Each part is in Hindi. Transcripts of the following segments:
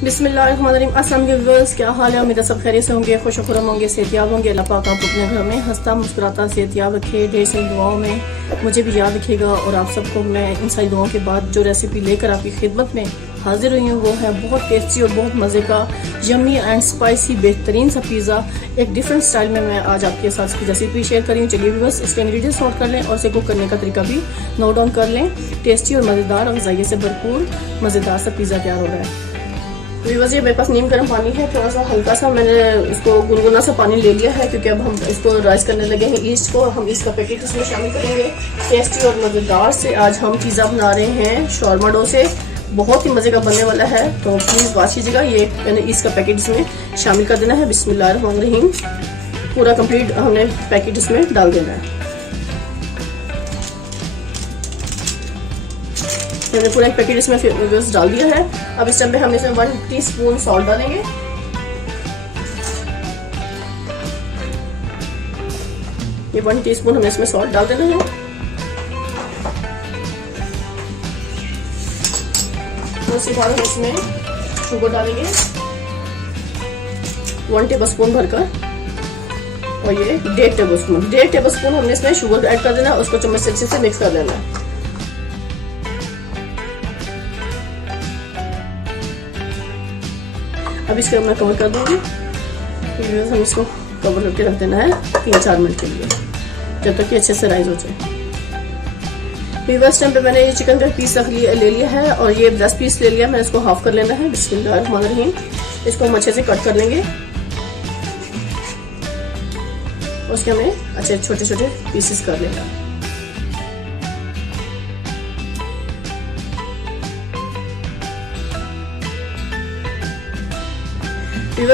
बिस्मिल्लाहिर्रहमानिर्रहीम। अस्सलाम वालेकुम व्यूअर्स, क्या हाल है? उम्मीद है सब खैरियत से होंगे, खुश खुरम होंगे, सेहतियाब होंगे। अल्लाह पाक आपको अपने घर में हंसता मुस्कुराता सेहतियाब रखे। ढेर सारी दुआओं में मुझे भी याद रखिएगा। और आप सबको मैं इन सारी दुआओं के बाद जो रेसिपी लेकर आपकी खिदमत में हाजिर हुई हूँ वो है बहुत टेस्टी और बहुत मज़े का यम्मी एंड स्पाइसी बेहतरीन सा पिज़्ज़ा। एक डिफरेंट स्टाइल में मैं आज आपके साथ इसकी रेसिपी शेयर करी हूँ। चलिए व्यूअर्स, इसके इंग्रेडिएंट्स नोट कर लें और इसे कुक करने का तरीका भी नोट डाउन कर लें। टेस्टी और मज़ेदार और ग़िज़ाइयत से भरपूर मज़ेदार सा पिज़्ज़ा तैयार हो रहा है। व्यूअर्स, ये मेरे पास नीम गर्म पानी है, थोड़ा सा हल्का सा मैंने इसको गुनगुना सा पानी ले लिया है क्योंकि अब हम इसको राइस करने लगे हैं ईस्ट को। हम ईस्ट का पैकेट इसमें शामिल करेंगे। टेस्टी और मज़ेदार से आज हम पिज़्ज़ा बना रहे हैं शॉर्मा डो से। बहुत ही मज़े का बनने वाला है, तो प्लीज़ वाच कीजिएगा। ये मैंने ईस्ट का पैकेट इसमें शामिल कर देना है। बिस्मिल्लाहिर्रहमानिर्रहीम। पूरा कंप्लीट हमने पैकेट इसमें डाल देना है। मैंने पूरा एक पैकेट इसमें डाल दिया है। अब इस टाइम पे हम इसमें 1 टीस्पून सॉल्ट डालेंगे। ये 1 टीस्पून हमें इसमें सॉल्ट डाल देना है। उसके बाद हम इसमें शुगर डालेंगे 1 टेबलस्पून भरकर। और ये 1.5 टेबलस्पून हमने इसमें शुगर ऐड कर देना है। उसको चम्मच से अच्छे से मिक्स कर देना है। अब इसको मैं कवर कर दूंगी। हम इसको कवर करके रख देना है 3-4 मिनट के लिए, जब तक कि अच्छे से राइज हो जाए। टाइम पे मैंने ये चिकन का पीस ले लिया है और ये ब्रेस्ट पीस ले लिया। मैंने इसको हाफ कर लेना है। बिस्मिल्लाहिर्रहमानिर्रहीम। इसको हम अच्छे से कट कर लेंगे। उसके हमें अच्छे छोटे छोटे पीसेस कर लेना है।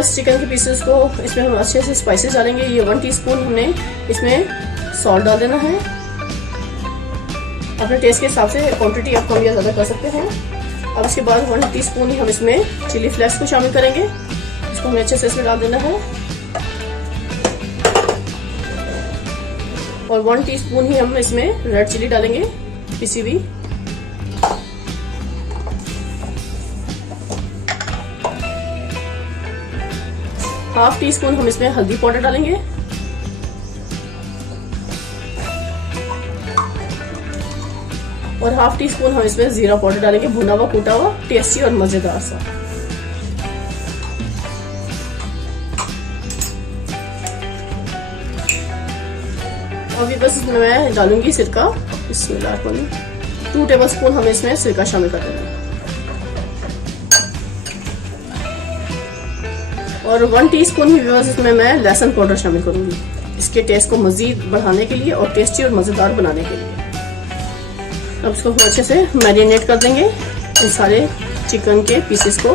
चिकन के पीसेस को इसमें हम अच्छे से स्पाइसेस डालेंगे। ये 1 टीस्पून हमने इसमें सॉल्ट डाल देना है। अपने टेस्ट के हिसाब से क्वांटिटी आप कम या ज़्यादा कर सकते हैं। अब इसके बाद 1 टीस्पून ही हम इसमें चिली फ्लेक्स को शामिल करेंगे। इसको हमें अच्छे से इसमें डाल देना है। और 1 टीस्पून ही हम इसमें रेड चिली डालेंगे, पिसी हुई। हाफ टीस्पून हम इसमें हल्दी पाउडर डालेंगे। और हाफ टीस्पून हम इसमें जीरा पाउडर डालेंगे, भुना हुआ कूटा हुआ, टेस्टी और मजेदार सा। अभी बस इसमें मैं डालूंगी सिरका। बिस्मिल्लाह। 2 टेबलस्पून हमें इसमें सिरका शामिल कर देना है। और 1 टीस्पून ही इसमें मैं लहसुन पाउडर शामिल करूंगी, इसके टेस्ट को मजीद बढ़ाने के लिए और टेस्टी और मज़ेदार बनाने के लिए। अब इसको अच्छे से मैरिनेट कर देंगे इन सारे चिकन के पीसेस को।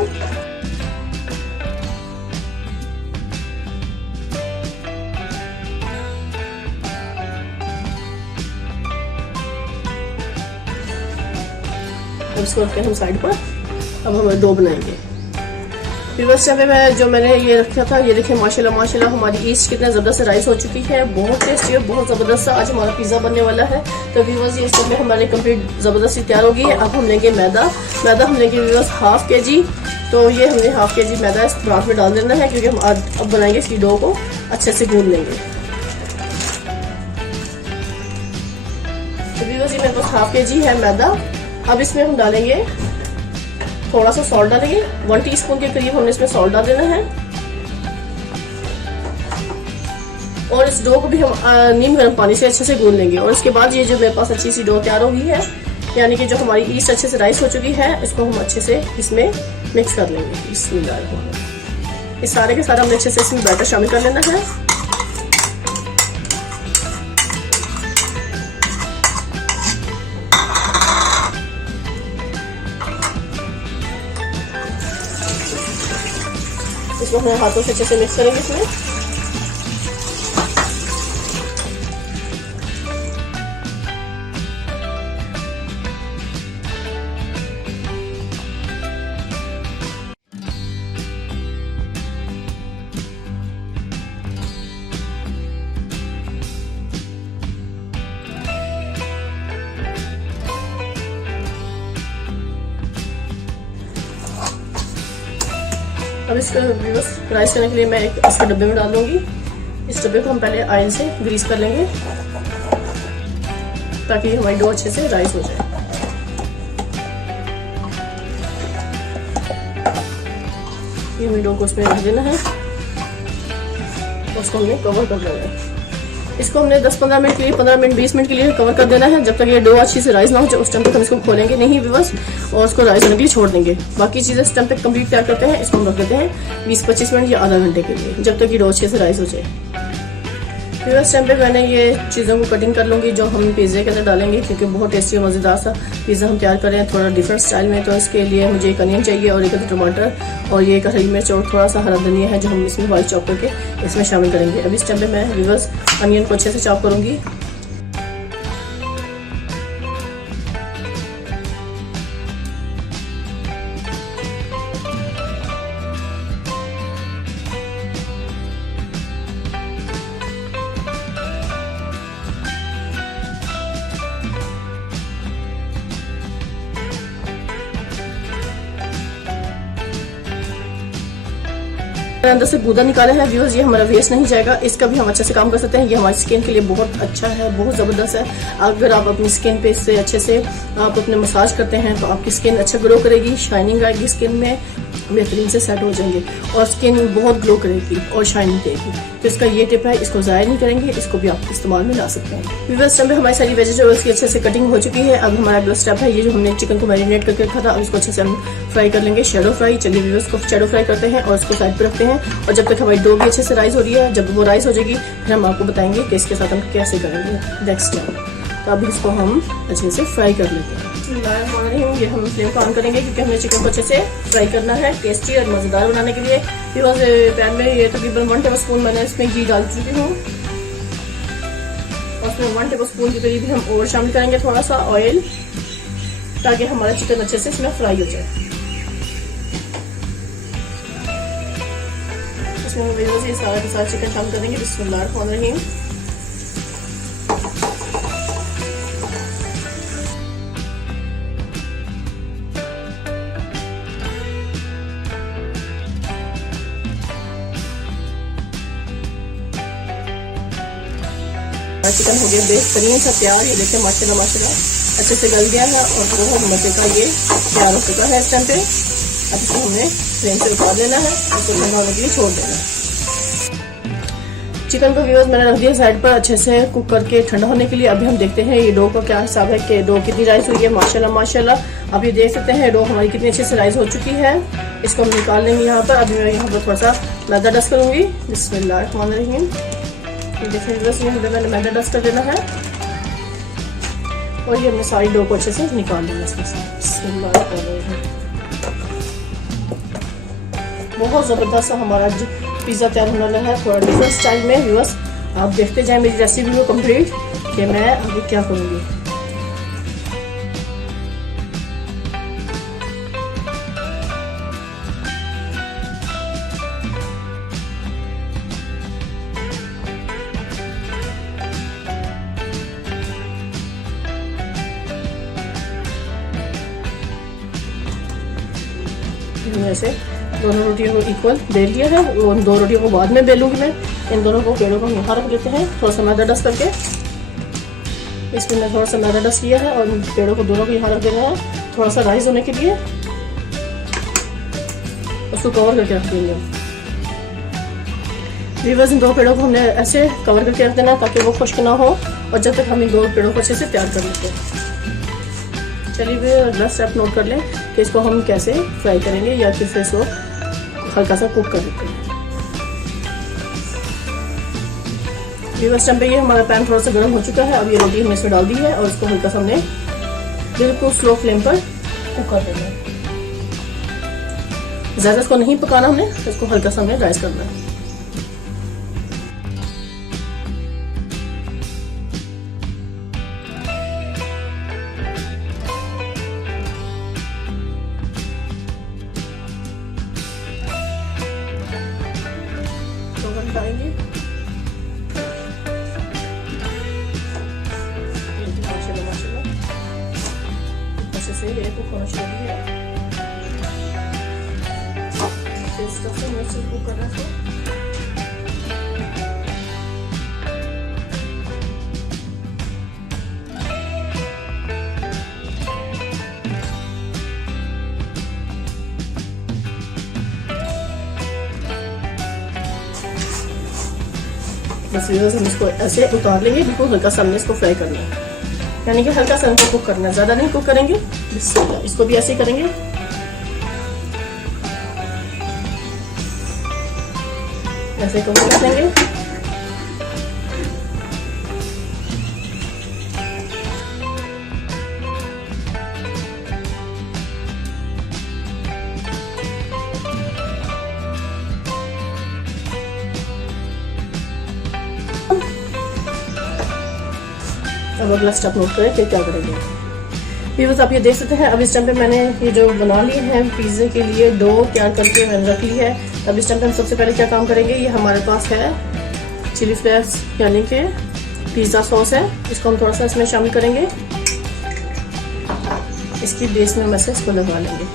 अब इसको रखते हैं हम साइड पर। अब हम डो बनाएंगे। जो मैंने ये रखा था, ये देखिए माशाल्लाह माशाल्लाह हमारी ईस्ट कितना ज़बरदस्त राइस हो चुकी है। बहुत टेस्टी और बहुत ज़बरदस्त आज हमारा पिज़्ज़ा बनने वाला है। तो व्यूअर्स, ये इसमें हमारे कंप्लीट ज़बरदस्ती तैयार होगी। अब हम लेंगे मैदा हम लेंगे व्यूअर्स 1/2 kg। तो ये हमने 1/2 kg मैदा इस परात में डाल देना है क्योंकि हम अब बनाएंगे इसकी डो को अच्छे से गूंद लेंगे। तो व्यूअर्स, ये मेरे पास 1/2 kg है मैदा। अब इसमें हम डालेंगे थोड़ा सा सॉल्ट डालेंगे। 1 टीस्पून के करीब हमने इसमें सॉल्ट डाल देना है। और इस डो को भी हम नीम गर्म पानी से अच्छे से गूंद लेंगे। और इसके बाद ये जो मेरे पास अच्छी सी डो तैयार हो गई है, यानी कि जो हमारी ईस्ट अच्छे से राइस हो चुकी है, इसको हम अच्छे से इसमें मिक्स कर लेंगे। इस सारे के सारा हमने अच्छे से इसमें बैटर शामिल कर लेना है। इसको हम हाथों से अच्छे से मिक्स करेंगे इसमें। अब इसको राइस करने के लिए मैं एक इसके डब्बे में डाल दूंगी। इस डब्बे को हम पहले ऑयल से ग्रीस कर लेंगे ताकि हमारी डो अच्छे से राइस हो जाए। ये हमें डो को उसमें रख देना है, उसको हमने कवर कर देना है। इसको हमने 10-15 मिनट के लिए, 15 मिनट 20 मिनट के लिए कवर कर देना है, जब तक ये डो अच्छी से राइस ना हो जाए। उस टाइम तक हम इसको खोलेंगे नहीं व्यूअर्स, और उसको राइस होने के लिए छोड़ देंगे। बाकी चीज़ें इस टाइम तक कंप्लीट तैयार करते हैं। इसको हम रख देते हैं 20-25 मिनट या आधा घंटे के लिए, जब तक ये डो अच्छे से राइस हो जाए। फिर इस टाइम पे मैंने ये चीज़ों को कटिंग कर लूँगी जो हम पिज़्ज़े के अंदर डालेंगे, क्योंकि बहुत टेस्टी और मज़ेदार सा पिज़्ज़ा हम तैयार कर रहे हैं थोड़ा डिफरेंट स्टाइल में। तो इसके लिए मुझे एक अनियन चाहिए और एक टमाटर और ये एक हरी मिर्च और थोड़ा सा हरा धनिया है जो हम इसमें वाइट चॉप करके इसमें शामिल करेंगे। अब इस टाइम पे मैं व्यूअर्स अनियन को अच्छे से चॉप करूँगी। अंदर से गूदा निकाला है व्यूअर्स, ये हमारा वेस्ट नहीं जाएगा। इसका भी हम अच्छे से काम कर सकते हैं। ये हमारी स्किन के लिए बहुत अच्छा है, बहुत ज़बरदस्त है। अगर आप अपनी स्किन पे इससे अच्छे से आप अपने मसाज करते हैं तो आपकी स्किन अच्छा ग्लो करेगी, शाइनिंग आएगी, स्किन में बेहतरीन से सेट हो जाएंगे और स्किन बहुत ग्लो करेगी और शाइनिंग देगी। तो इसका ये टिप है, इसको ज़ाया नहीं करेंगे, इसको भी आप इस्तेमाल में ला सकते हैं। व्यूअर्स टाइम पे हमारी सारी वेजिटेबल्स की अच्छे से कटिंग हो चुकी है। अब हमारा अगला स्टेप है ये जो हमने चिकन को मैरिनेट करके रखा था, इसको अच्छे से हम फ्राई कर लेंगे, शैडो फ्राई। चलिए व्यूअर्स को शैडो फ्राई करते हैं और इसको साइड पर रखते हैं। और जब तक हमारी डो भी अच्छे से राइस हो रही है, जब वो राइस हो जाएगी फिर हम आपको बताएंगे कि इसके साथ हम कैसे करेंगे नेक्स्ट टाइम। तो अभी इसको हम अच्छे से फ्राई कर लेते हैं। ये हम फ्लेम को ऑन करेंगे क्योंकि हमें चिकन को अच्छे से फ्राई करना है टेस्टी और मज़ेदार बनाने के लिए। बिकॉज पैन में ये तकरीबन 1 टेबल स्पून मैंने इसमें घी डाल चुकी हूँ और उसमें 1 टेबल स्पून के करीब हम और शामिल करेंगे थोड़ा सा ऑयल, ताकि हमारा चिकन अच्छे से इसमें फ्राई हो जाए। इसमें हम ये सारा के साथ चिकन शामिल करेंगे। बिस्मिल्लाहिर्रहमानिर्रहीम। चिकन हो गया बेहतरीन सा तैयार। ये देखिए माशाल्लाह माशाल्लाह अच्छे से गल गया है और बहुत मजे का ये तैयार हो चुका है इस टाइम पे। अब इसको हमने फ्लेम से उतार लेना है और इसको ठंडा होने के लिए छोड़ देना है। चिकन को व्यूअर्स मैंने रख दिया साइड पर अच्छे से कुक करके ठंडा होने के लिए। अभी हम देखते हैं ये डो का क्या हिसाब है कि डो कितनी राइस हुई है। माशाल्लाह माशाल्लाह अब ये देख सकते हैं डो हमारी कितनी अच्छे से राइस हो चुकी है। इसको हम निकाल लेंगे यहाँ पर। अभी मैं यहाँ पर थोड़ा सा मैदा डस्ट करूँगी। बिस्मिल्लाहिर्रहमानिर्रहीम। देखिए बस यहाँ पे मैंने मैदा डस्ट कर देना है और ये हमने सारी डो को अच्छे से निकाल लेना इसमें से। बहुत ज़बरदस्त सा हमारा पिज़्ज़ा तैयार होने वाला है थोड़ा डिफरेंट स्टाइल में। व्यूअर्स आप देखते जाएं मेरी रेसिपी को कंप्लीट कि मैं अभी क्या करूँगी। ऐसे दोनों रोटियों को इक्वल बेल लिया है। उन 2 रोटियों को बाद में बेलूंगी मैं। इन दोनों को पेड़ों को हम यहाँ रख देते हैं थोड़ा सा मैदा डस्ट करके। इसमें मैं थोड़ा सा मैदा डस्ट किया है और पेड़ों को दोनों को यहाँ रख देना है थोड़ा सा राइस होने के लिए। उसको कवर करके रख देंगे। व्यूअर्स इन 2 पेड़ों को हमने ऐसे कवर करके रख देना ताकि वो खुश्क ना हो और जब तक हम इन 2 पेड़ों को अच्छे से तैयार कर लेते हैं। चलिए भी अगला स्टेप नोट कर लें कि इसको हम कैसे फ्राई करेंगे या फिर इसको हल्का सा कुक कर देते हैं। व्यूअर्स टाइम पे ये हमारा पैन थोड़ा सा गर्म हो चुका है। अब ये रोटी हमने इसमें डाल दी है और इसको हल्का सा हमने बिल्कुल स्लो फ्लेम पर कुक कर देना है। ज़्यादा इसको नहीं पकाना हमने, इसको हल्का सा हमें राइस करना है। डालेंगे माशाल्लाह माशाल्लाह अच्छे से ये कुक होना शुरू है। मिनट कुक करना है। बस व्यूअर्स हम इसको ऐसे उतार लेंगे, बिल्कुल हल्का सा हमने इसको फ्राई करना है, यानी कि हल्का सा हमको कुक करना है, ज़्यादा नहीं कुक करेंगे। इसको भी ऐसे ही करेंगे। ऐसे कुक कर लेंगे। अब अगला स्टेप नोट करें कि क्या करेंगे। व्यूअर्स आप ये देख सकते हैं, अब इस टाइम पे मैंने ये जो बना ली है पिज़्ज़े के लिए डो तैयार करके मैंने रख ली है। अब इस टाइम पे हम सबसे पहले क्या काम करेंगे, ये हमारे पास है चिली फ्लेक्स यानी कि पिज़्ज़ा सॉस है, इसको हम थोड़ा सा इसमें शामिल करेंगे। इसकी बेस में मैसे इसको लगा लेंगे,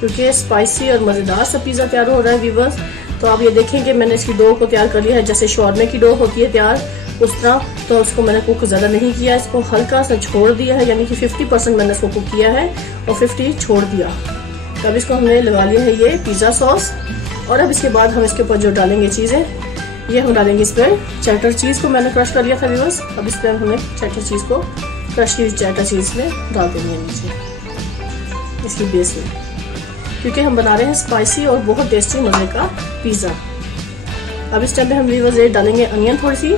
क्योंकि स्पाइसी और मज़ेदार सा पिज़्ज़ा तैयार हो रहा है व्यूअर्स। तो आप ये देखेंगे मैंने इसकी डो को तैयार कर लिया है, जैसे शॉर्मे की डो होती है तैयार उस तरह। तो उसको मैंने कुक ज़्यादा नहीं किया, इसको हल्का सा छोड़ दिया है, यानी कि 50% मैंने इसको कुक किया है और 50 छोड़ दिया। तो अब इसको हमने लगा लिया है ये पिज़्ज़ा सॉस। और अब इसके बाद हम इसके ऊपर जो डालेंगे चीज़ें, ये हम डालेंगे इस पर चेडर चीज़ को मैंने क्रश कर लिया था व्यूअर्स। अब इस पर हमें चेडर चीज़ को क्रश की चेडर चीज़ में डाल देंगे नीचे इसकी बेस में, क्योंकि हम बना रहे हैं स्पाइसी और बहुत टेस्टी मज़े का पिज़्ज़ा। अब इस टाइम पे हम व्यूअर्स ये डालेंगे अनियन थोड़ी सी।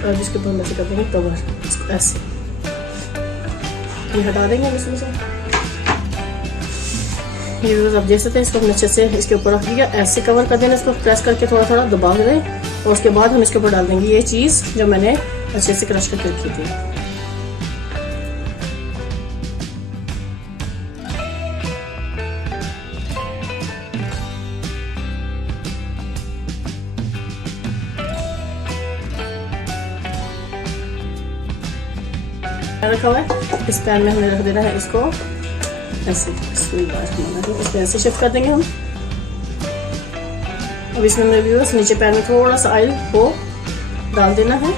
और इसके ऊपर मैसे कर देंगे कवर, ऐसे ये हटा देंगे इसमें से। ये आप देख सकते हैं, इसको हमने अच्छे से इसके ऊपर रख दिया, ऐसे कवर कर देना, इसको प्रेस करके थोड़ा थोड़ा दबा दें। और उसके बाद हम इसके ऊपर डाल देंगे ये चीज़ जो मैंने अच्छे से क्रश करके रखी थी। रखा हुआ है, इस पैन में हमने रख देना है इसको ऐसे, इस पैन से शिफ्ट कर देंगे हम। अब इसमें हमने व्यूअर्स नीचे पैन में थोड़ा सा ऑयल को डाल देना है।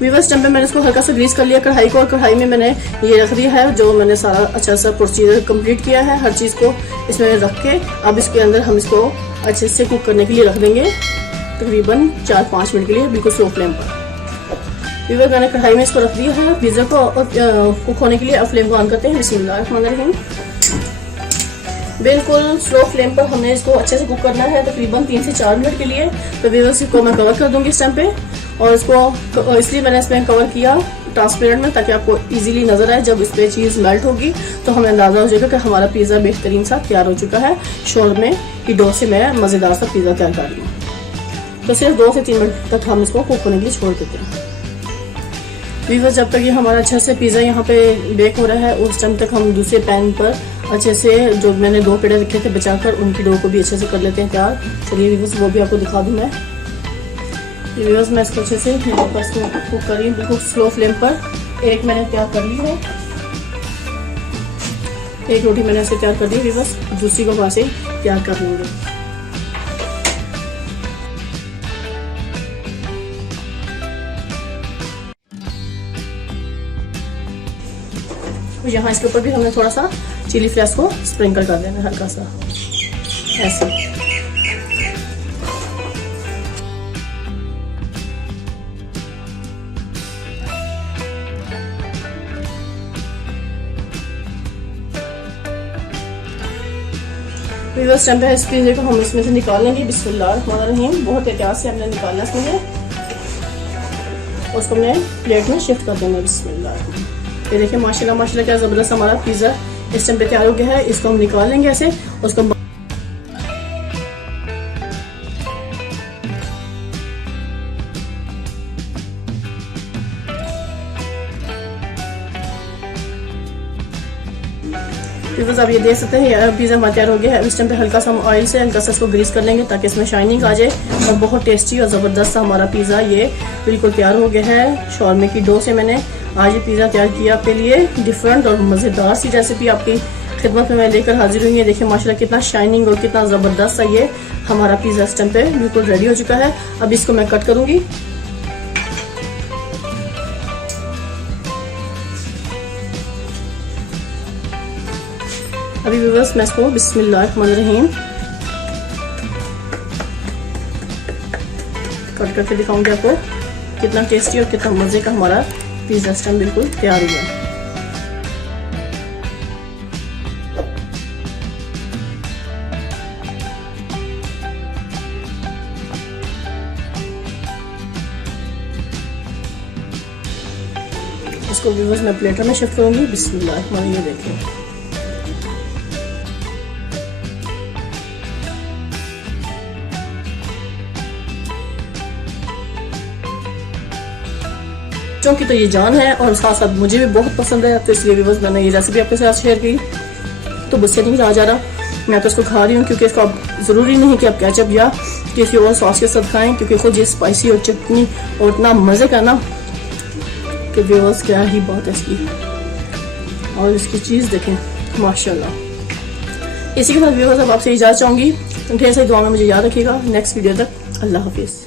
व्यूअर्स टाइम पे मैंने इसको हल्का सा ग्रीस कर लिया कढ़ाई को, और कढ़ाई में मैंने ये रख दिया है जो मैंने सारा अच्छा सा प्रोसीजर कंप्लीट किया है, हर चीज़ को इसमें रख के अब इसके अंदर हम इसको अच्छे से कुक करने के लिए रख देंगे, तकरीबन 4-5 मिनट के लिए, बिल्कुल स्लो फ्लेम पर। व्यूअर्स मैंने कढ़ाई में इसको रख दिया है पिज़्ज़ा को, और कुक होने के लिए अब फ्लेम को ऑन करते हैं। बिस्मिल्लाहिर्रहमानिर्रहीम। बिल्कुल स्लो फ्लेम पर हमने इसको अच्छे से कुक करना है, तकरीबन 3 से 4 मिनट के लिए। तो व्यूअर्स इसको मैं कवर कर दूंगी इस टाइम पे, और इसको इसलिए मैंने इसमें कवर किया ट्रांसपेरेंट में, ताकि आपको इजीली नजर आए। जब इस पर चीज़ मेल्ट होगी तो हमें अंदाजा हो जाएगा कि हमारा पिज़्ज़ा बेहतरीन सा तैयार हो चुका है। शोरमे की डो से मैं मज़ेदार सा पिज़्ज़ा तैयार कर रही हूँ। तो सिर्फ 2 से 3 मिनट तक हम इसको कुक होने के लिए छोड़ देते हैं। व्यूअर्स जब तक ये हमारा अच्छा से पिज़्ज़ा यहाँ पे बेक हो रहा है, उस टाइम तक हम दूसरे पैन पर अच्छे से जो मैंने 2 पेड़े रखे थे बचाकर, उनकी डो को भी अच्छे से कर लेते हैं तैयार। चलिए व्यूअर्स वो भी आपको दिखा दूँ मैं। व्यूअर्स मैं इसको अच्छे से वापस कुक कर रही हूँ, बिल्कुल स्लो फ्लेम पर। एक मैंने तैयार कर ली है, एक रोटी मैंने ऐसे तैयार कर दी व्यूअर्स, दूसरी को वहाँ से तैयार कर लेंगे। यहाँ इसके ऊपर भी हमने थोड़ा सा चिली फ्लेक्स को स्प्रिंकल कर देना हल्का सा ऐसे। व्यूअर्स टाइम पे इस पिज़्ज़े को हम इसमें से निकाल लेंगे। बिस्मिल्लाहिर्रहमानिर्रहीम। बहुत एहतियात से हमने निकालना इसमें, उसको हमने प्लेट में शिफ्ट कर देना। बिस्मिल्लाह। ये देखिए माशाल्लाह माशाल्लाह क्या ज़बरदस्त हमारा पिज़्ज़ा इस टाइम पे तैयार हो गया है। इसको हम निकाल लेंगे ऐसे, उसको व्यूअर्स आप ये देख सकते हैं पिज़्ज़ा हमारा तैयार हो गया है। इस टाइम पे हल्का सा हम ऑयल से हल्का सा इसको ग्रीस कर लेंगे ताकि इसमें शाइनिंग आ जाए और बहुत टेस्टी और ज़बरदस्त सा हमारा पिज़्ज़ा ये बिल्कुल तैयार हो गया है। शॉर्मे की डो से मैंने आज ये पिज़्ज़ा तैयार किया आपके लिए। डिफरेंट और मज़ेदार सी रेसिपी आपकी खिदमत में मैं लेकर हाजिर हुई है। देखिए माशाल्लाह कितना शाइनिंग और कितना ज़बरदस्त सा ये हमारा पिज़्ज़ा इस टाइम पे बिल्कुल रेडी हो चुका है। अब इसको मैं कट करूँगी। अभी व्यूअर्स मैं इसको बिस्मिल्लाहिर्रहमानिर्रहीम कट करके दिखाऊंगी आपको कितना टेस्टी और कितना मज़े का हमारा पिज़्ज़ा इस टाइम बिल्कुल तैयार हुआ है। इसको व्यूअर्स मैं प्लेटर में शिफ्ट करूंगी। बिस्मिल्लाह, ये देखिए चौंकी तो ये जान है और साथ साथ मुझे भी बहुत पसंद है, तो इसलिए व्यूअर्स मैंने ये रेसिपी आपके साथ शेयर की। तो मुझसे नहीं रहा जा रहा, मैं तो इसको खा रही हूँ क्योंकि इसको ज़रूरी नहीं कि आप केचप या किसी और सॉस के साथ खाएं, क्योंकि खुद ये स्पाइसी और चटनी और इतना मज़े का ना कि व्यूअर्स क्या ही बात है इसकी। और इसकी चीज़ देखें माशाल्लाह। इसी के साथ व्यूअर्स अब आपसे इजाज़त चाहूँगी। ढेर सारी दुआ में मुझे याद रखिएगा। नेक्स्ट वीडियो तक अल्लाह हाफिज़।